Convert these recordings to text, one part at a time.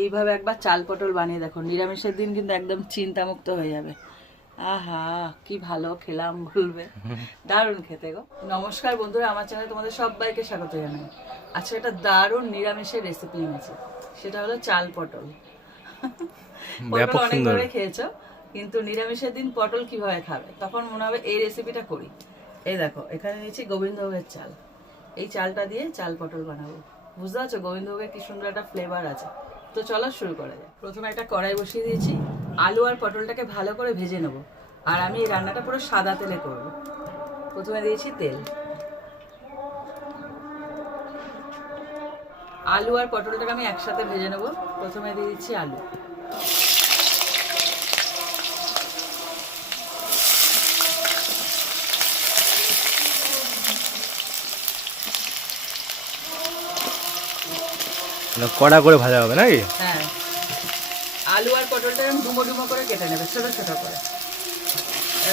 এইভাবে একবার চাল পটল বানিয়ে দেখো। নিরামিষের দিন কিন্তু একদম চিন্তামুক্ত হয়ে যাবে। আহা কি ভালো খেলাম বলবে দারুণ খেতে গো। নমস্কার বন্ধুরা আমার চ্যানেলে তোমাদের সবাইকে স্বাগত জানাই। আচ্ছা একটা দারুণ নিরামিষের রেসিপি এনেছে। সেটা হলো চাল পটল। পটল সুন্দর। অনেকভাবে খেয়েছো কিন্তু নিরামিষের দিন পটল কীভাবে খাবে? তখন মনে হবে এই রেসিপিটা করি। এই দেখো এখানে নিয়েছি গোবিন্দভোগের চাল। এই চালটা দিয়ে চাল পটল বানাবো। বুঝতে পারছ? গোবিন্দভোগের কি সুন্দর একটা ফ্লেভার আছে। তো চলা শুরু করা যায় প্রথমে একটা কড়াই বসিয়ে দিয়েছি, আলু আর পটলটাকে ভালো করে ভেজে নেব, আর আমি এই রান্নাটা পুরো সাদা তেলে করব। প্রথমে দিয়েছি তেল। আলু আর পটলটাকে আমি একসাথে ভেজে নেব। প্রথমে দিয়েছি আলু। মানে কড়া করে ভাজা হবে নাকি? হ্যাঁ। আলু আর পটলটা এরকম ডুমো ডুমো করে কেটে নেবে ছোট ছোট করে।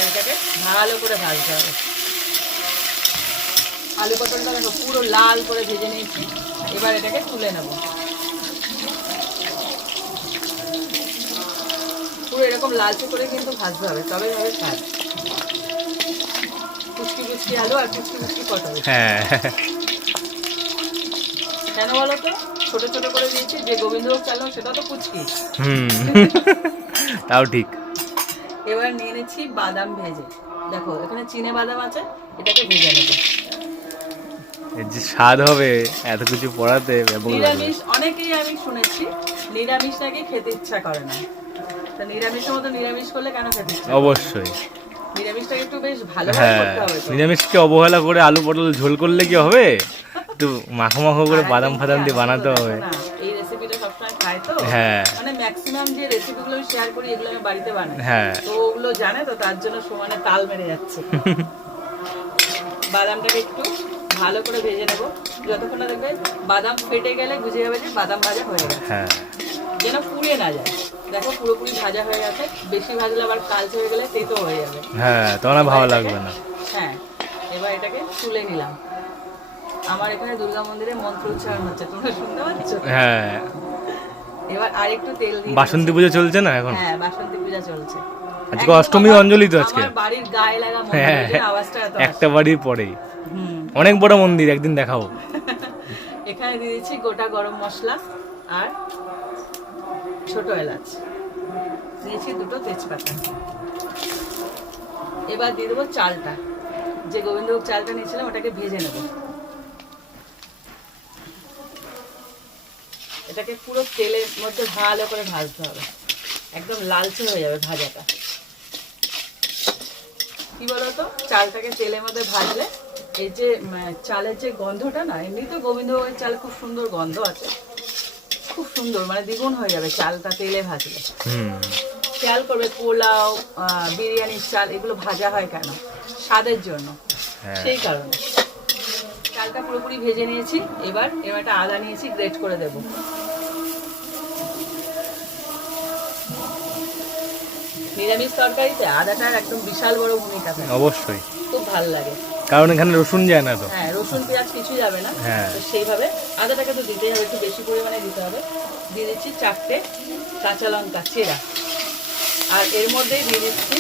এটাকে ভালো করে ভাজতে হবে। আলু পটলটা দেখো পুরো লাল করে ভেজে নিয়েছি। এবার এটাকে তুলে নেব। পুরো এরকম লালচে করে কিন্তু ভাজতে হবে তবে হবে স্বাদ। কুচকি কুচকি আলু আর কুচকি কুচকি পটল। হ্যাঁ। কেন বলো তো? ছোট ছোট করে দিয়েছি যে গোবিন্দভোগ চাল সেটা তো কুচকি হুম। তাও ঠিক। এবার নিয়ে নিচ্ছি বাদাম ভেজে। দেখো এখানে চিনে বাদাম আছে এটাকে ভেজে নেব। এর যে স্বাদ হবে এত কিছু পড়াতে ব্যাপক নিরামিষ অনেকেই আমি শুনেছি নিরামিষ নাকি খেতে ইচ্ছা করে না। তা নিরামিষের মতো নিরামিষ করলে কেন খেতে ইচ্ছা অবশ্যই। নিরামিষটাকে একটু বেশ ভালো হ্যাঁ করতে হবে নিরামিষকে অবহেলা করে আলু পটল ঝোল করলে কি হবে? একটু মাখো মাখো করে বাদাম ফাদাম দিয়ে বানাতে হবে। এই রেসিপিটা সবসময় তো। হ্যাঁ। মানে ম্যাক্সিমাম যে রেসিপিগুলো আমি শেয়ার করি এগুলো আমি বাড়িতে বানাই। হ্যাঁ। তো ওগুলো জানে তো তার জন্য সমানে তাল মেরে যাচ্ছে। বাদামটাকে একটু ভালো করে ভেজে নেব। যতক্ষণ না দেখবে বাদাম ফেটে গেলে বুঝে যাবে যে বাদাম ভাজা হয়ে গেছে। হ্যাঁ। যেন পুড়ে না যায়। দেখো পুরোপুরি ভাজা হয়ে গেছে। বেশি ভাজলে আবার কালচে হয়ে গেলে তেতো হয়ে যাবে। হ্যাঁ তখন ভালো লাগবে না। হ্যাঁ এবার এটাকে তুলে নিলাম। আমার এখানে দুর্গা মন্দিরে মন্ত্র উচ্চারণ হচ্ছে তোমরা শুনতে পাচ্ছ? হ্যাঁ। এবার আরেকটু তেল দিয়ে বাসন্তী পুজো চলছে না এখন? হ্যাঁ বাসন্তী পূজা চলছে। আজকে অষ্টমী অঞ্জলি তো আজকে। আমার বাড়ির গায়ে লাগা হ্যাঁ মন্দিরের আওয়াজটা এত একটা বাড়ির পরেই। অনেক বড় মন্দির একদিন দেখাবো। এখানে দিয়ে দিচ্ছি গোটা গরম মশলা আর ছোট এলাচ। দিয়েছি দুটো তেজপাতা। এবার দিয়ে দেবো চালটা। যে গোবিন্দভোগ চালটা নিয়েছিলাম ওটাকে ভেজে নেব। এটাকে পুরো তেলের মধ্যে ভালো করে ভাজতে হবে। একদম লালচে হয়ে যাবে ভাজাটা। কি বলতো? চালটাকে তেলের মধ্যে ভাজলে এই যে চালের যে গন্ধটা না এমনি তো গোবিন্দভোগের চাল খুব সুন্দর গন্ধ আছে। খুব সুন্দর মানে দ্বিগুণ হয়ে যাবে চালটা তেলে ভাজলে। হুম। খেয়াল করবে পোলাও আহ, বিরিয়ানির চাল এগুলো ভাজা হয় কেন? স্বাদের জন্য। হ্যাঁ। সেই কারণে। চালটা পুরোপুরি ভেজে নিয়েছি এবার এবার একটা আদা নিয়েছি গ্রেট করে দেব। নিরামিষ তরকারিতে আদাটার একদম বিশাল বড় ভূমিকা থাকে। অবশ্যই। খুব ভালো লাগে। কারণ এখানে রসুন যায় না তো। হ্যাঁ রসুন পেঁয়াজ কিছু যাবে না। হ্যাঁ। সেইভাবে আদাটাকে তো দিতেই হবে একটু বেশি পরিমাণে দিতে হবে। দিয়ে দিচ্ছি চারটে কাঁচা লঙ্কা চেরা। আর এর মধ্যেই দিয়ে দিচ্ছি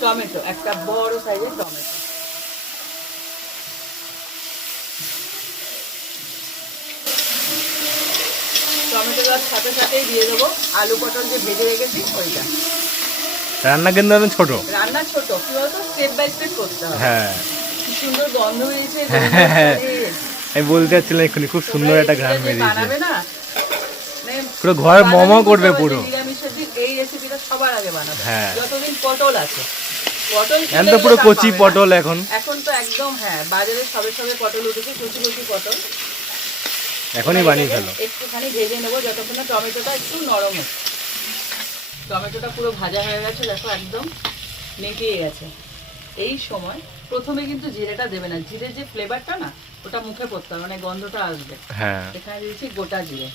টমেটো একটা বড় সাইজের টমেটো। টমেটো দেওয়ার সাথে সাথেই দিয়ে দেবো আলু পটল যে ভেজে রেখেছি ওইটা। রান্না কিন্তু অনেক ছোট। রান্না ছোট কি বলতো? স্টেপ বাই স্টেপ করতে হবে। হ্যাঁ। কি সুন্দর গন্ধ বেরিয়েছে হ্যাঁ। আমি বলতে চাচ্ছিলাম এক্ষুনি খুব সুন্দর একটা ঘ্রাণ বেরিয়েছে। না? মানে পুরো ঘর মমো করবে পুরো। যে নিরামিষের দিন এই রেসিপিটা সবার আগে বানাবে। হ্যাঁ। যতদিন পটল আছে। পটল এখন তো পুরো কচি পটল এখন। এখন তো একদম হ্যাঁ বাজারে সবে সবে পটল উঠেছে কচি কচি পটল। এখনই বানিয়ে ফেলো। একটুখানি ভেজে নেব যতক্ষণ না টমেটোটা একটু নরম হচ্ছে। টমেটোটা পুরো ভাজা হয়ে গেছে দেখো একদম নেটিয়ে গেছে। এই সময় প্রথমে কিন্তু জিরেটা দেবে না। জিরের যে ফ্লেভারটা না ওটা মুখে পড়তে হবে মানে গন্ধটা আসবে। হ্যাঁ। এখানে দিয়েছি গোটা জিরে।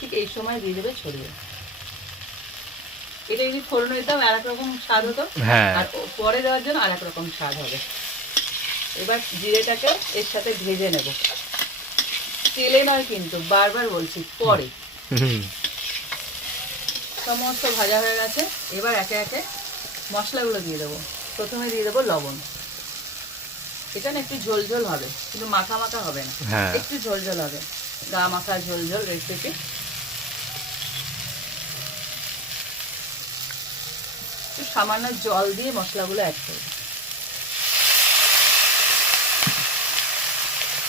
ঠিক এই সময় দিয়ে দেবে ছড়িয়ে। এটা যদি ফোড়ন দিতাম আর এক রকম স্বাদ হতো। হ্যাঁ। আর পরে দেওয়ার জন্য আর এক রকম স্বাদ হবে। এবার জিরেটাকে এর সাথে ভেজে নেব। তেলে নয় কিন্তু বারবার বলছি পরে। হুম। সমস্ত ভাজা হয়ে গেছে। এবার একে একে মশলাগুলো দিয়ে দেবো। প্রথমে দিয়ে দেবো লবণ। এটা না একটু ঝোল ঝোল হবে কিন্তু মাখা মাখা হবে না। হ্যাঁ। একটু ঝোল ঝোল হবে। গা মাখা ঝোল ঝোল রেসিপি একটু সামান্য জল দিয়ে মশলাগুলো অ্যাড করব।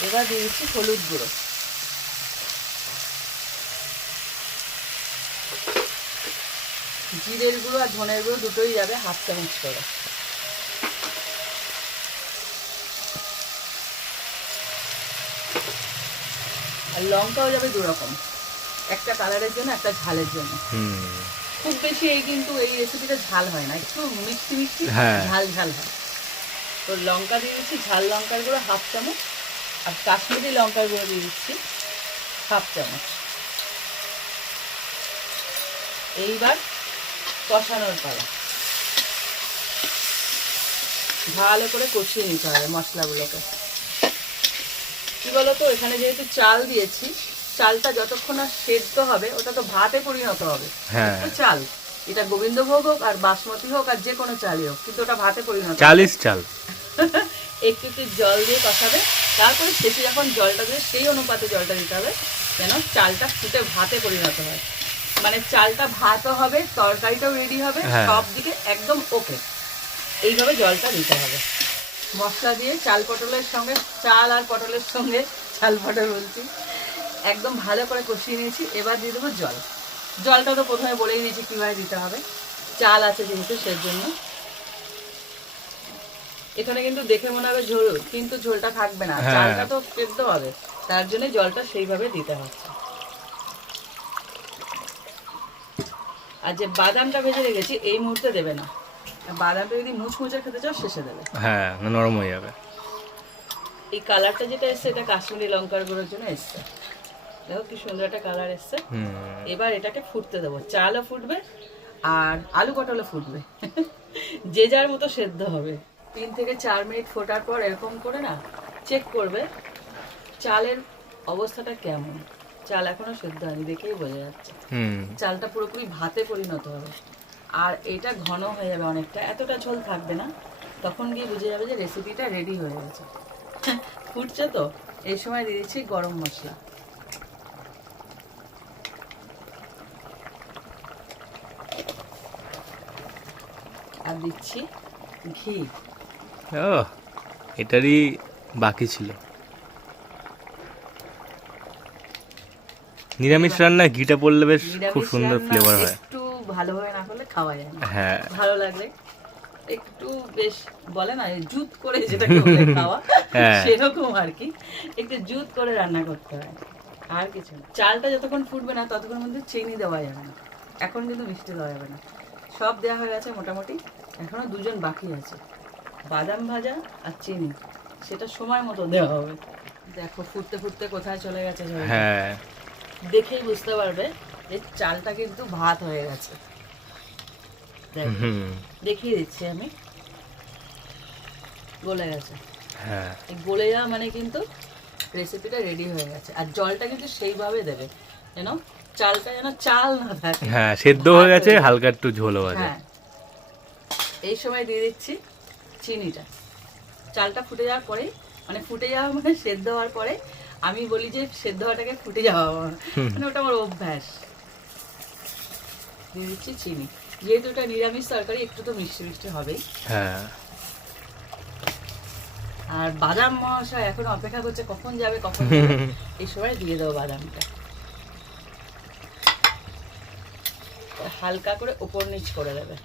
এবার দিয়ে দিচ্ছি হলুদ গুঁড়ো। জিরের গুঁড়ো আর ধনের গুঁড়ো দুটোই যাবে হাফ চামচ করে। আর লঙ্কাও যাবে দু রকম একটা কালারের জন্য একটা ঝালের জন্য। খুব বেশি এই কিন্তু এই রেসিপিটা ঝাল হয় না একটু মিষ্টি মিষ্টি হ্যাঁ। ঝাল ঝাল হয়। তো লঙ্কা দিয়ে দিচ্ছি ঝাল লঙ্কার গুঁড়ো হাফ চামচ আর কাশ্মীরি লঙ্কার গুঁড়ো দিয়ে দিচ্ছি হাফ চামচ। এইবার কষানোর পালা। ভালো করে কষিয়ে নিতে হবে মশলাগুলোকে। কি বলতো এখানে যেহেতু চাল দিয়েছি চালটা যতক্ষণ না সেদ্ধ হবে ওটা তো ভাতে পরিণত হবে। হ্যাঁ। চাল। এটা গোবিন্দভোগ হোক আর বাসমতি হোক আর যে কোনো চালই হোক কিন্তু ওটা ভাতে পরিণত চালিশ চাল। একটু একটু জল দিয়ে কষাবে। তারপরে শেষে যখন জলটা দিয়ে সেই অনুপাতে জলটা দিতে হবে যেন চালটা ফুটে ভাতে পরিণত হয়। মানে চালটা ভাতও হবে তরকারিটাও রেডি হবে হ্যাঁ। সব দিকে একদম ওকে এইভাবে জলটা দিতে হবে। মশলা দিয়ে চাল পটলের সঙ্গে চাল আর পটলের সঙ্গে চাল পটল বলছি। একদম ভালো করে কষিয়ে নিয়েছি এবার দিয়ে দেবো জল। জলটা তো প্রথমে বলেই দিয়েছি কীভাবে দিতে হবে। চাল আছে যেহেতু সেই জন্য এখানে কিন্তু দেখে মনে হবে ঝোল কিন্তু ঝোলটা থাকবে না। হ্যাঁ। চালটা তো সেদ্ধ হবে তার জন্য জলটা সেইভাবে দিতে হচ্ছে। আর যে বাদামটা ভেজে রেখেছি এই মুহূর্তে দেবে না। বাদামটা যদি মুচমুচে খেতে চাও শেষে দেবে। হ্যাঁ নরম হয়ে যাবে। এই কালারটা যেটা এসছে এটা কাশ্মীরি লঙ্কার গুঁড়োর জন্য এসছে। দেখো কি সুন্দর একটা কালার এসছে। হুম। এবার এটাকে ফুটতে দেবো। চালও ফুটবে আর আলু পটলও ফুটবে। যে যার মতো সেদ্ধ হবে। তিন থেকে চার মিনিট ফোটার পর এরকম করে না চেক করবে চালের অবস্থাটা কেমন। চাল এখনও সেদ্ধ হয়নি দেখেই বোঝা যাচ্ছে। হুম। চালটা পুরোপুরি ভাতে পরিণত হবে। আর এটা ঘন হয়ে যাবে অনেকটা এতটা ঝোল থাকবে না। তখন গিয়ে বুঝে যাবে যে রেসিপিটা রেডি হয়ে গেছে। ফুটছে তো এই সময় দিয়ে দিচ্ছি গরম মশলা। আর দিচ্ছি ঘি। ও এটারই বাকি ছিল। নিরামিষ রান্না ঘিটা পড়লে বেশ খুব সুন্দর ফ্লেভার হয়। একটু ভালোভাবে না করলে খাওয়া যায় না। হ্যাঁ। ভালো লাগলে। একটু বেশ বলে না জুত করে বলে খাওয়া হ্যাঁ। সেরকম আর কি। একটু জুত করে রান্না করতে হয়। আর কিছু চালটা যতক্ষণ ফুটবে না ততক্ষণ মধ্যে চিনি দেওয়া যাবে না। এখন কিন্তু মিষ্টি দেওয়া যাবে না। সব দেওয়া হয়ে গেছে মোটামুটি। এখনও দুজন বাকি আছে। বাদাম ভাজা আর চিনি। সেটা সময় মতো দেওয়া হবে। দেখো ফুটতে ফুটতে কোথায় চলে গেছে হ্যাঁ। দেখেই বুঝতে পারবে যে চালটা কিন্তু ভাত হয়ে গেছে। দেখিয়ে দিচ্ছি আমি। গলে গেছে। হ্যাঁ। গলে যাওয়া মানে কিন্তু রেসিপিটা রেডি হয়ে গেছে। আর জলটা কিন্তু সেইভাবে দেবে যেন চালটা যেন চাল না থাকে। হ্যাঁ সেদ্ধ হয়ে গেছে হালকা একটু ঝোলও আছে হ্যাঁ। এই সময় দিয়ে দিচ্ছি চিনিটা। চালটা ফুটে যাওয়ার পরে মানে ফুটে যাওয়া মানে সেদ্ধ হওয়ার পরে আমি বলি যে সেদ্ধ হওয়াটাকে ফুটে যাওয়া মানে ওটা আমার অভ্যাস। দিয়ে দিচ্ছি চিনি। যেহেতু এটা নিরামিষ তরকারি একটু তো মিষ্টি মিষ্টি হবেই। হ্যাঁ। আর বাদাম মহাশয় এখন অপেক্ষা করছে কখন যাবে কখন এই সময় দিয়ে দেবো বাদামটা। হালকা করে ওপর নিচ করে দেবে।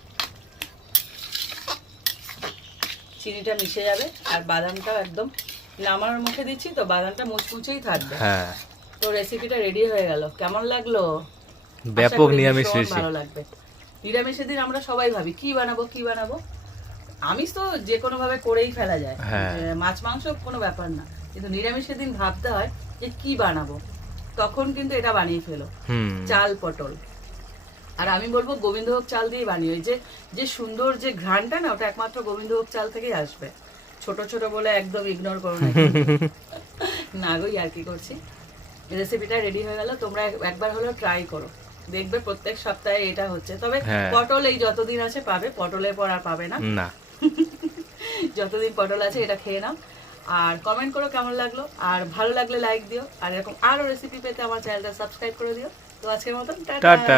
চিনিটা মিশে যাবে আর বাদামটাও একদম নামার মুখে দিচ্ছি তো বাদামটা মুচমুচেই থাকবে। হ্যাঁ। তো রেসিপিটা রেডি হয়ে গেল। কেমন লাগল? ব্যাপক নিরামিষ রেসিপি ভালো লাগবে। নিরামিষের দিন আমরা সবাই ভাবি কি বানাবো কি বানাবো? আমিষ তো যে কোনো ভাবে করেই ফেলা যায়। হ্যাঁ। মাছ মাংস কোনো ব্যাপার না। কিন্তু নিরামিষের দিন ভাবতে হয় যে কি বানাবো। তখন কিন্তু এটা বানিয়ে ফেলো। চাল পটল। আর আমি বলব গোবিন্দভোগ চাল দিয়ে বানিয়ে। যে যে সুন্দর যে ঘ্রাণটা না ওটা একমাত্র গোবিন্দভোগ চাল থেকেই আসবে। ছোট ছোট বলে একদম ইগনোর করো না। না গো আর কি করছি? রেসিপিটা রেডি হয়ে গেল তোমরা একবার হলেও ট্রাই করো। দেখবে প্রত্যেক সপ্তাহে এটা হচ্ছে। তবে হ্যাঁ। পটল এই যতদিন আছে পাবে পটলের পর আর পাবে না। না। যতদিন পটল আছে এটা খেয়ে নাও। আর কমেন্ট করো কেমন লাগল আর ভালো লাগলে লাইক দিও। আর এরকম আরও রেসিপি পেতে আমার চ্যানেলটা সাবস্ক্রাইব করে দিও। তো আজকের মতন টাটা।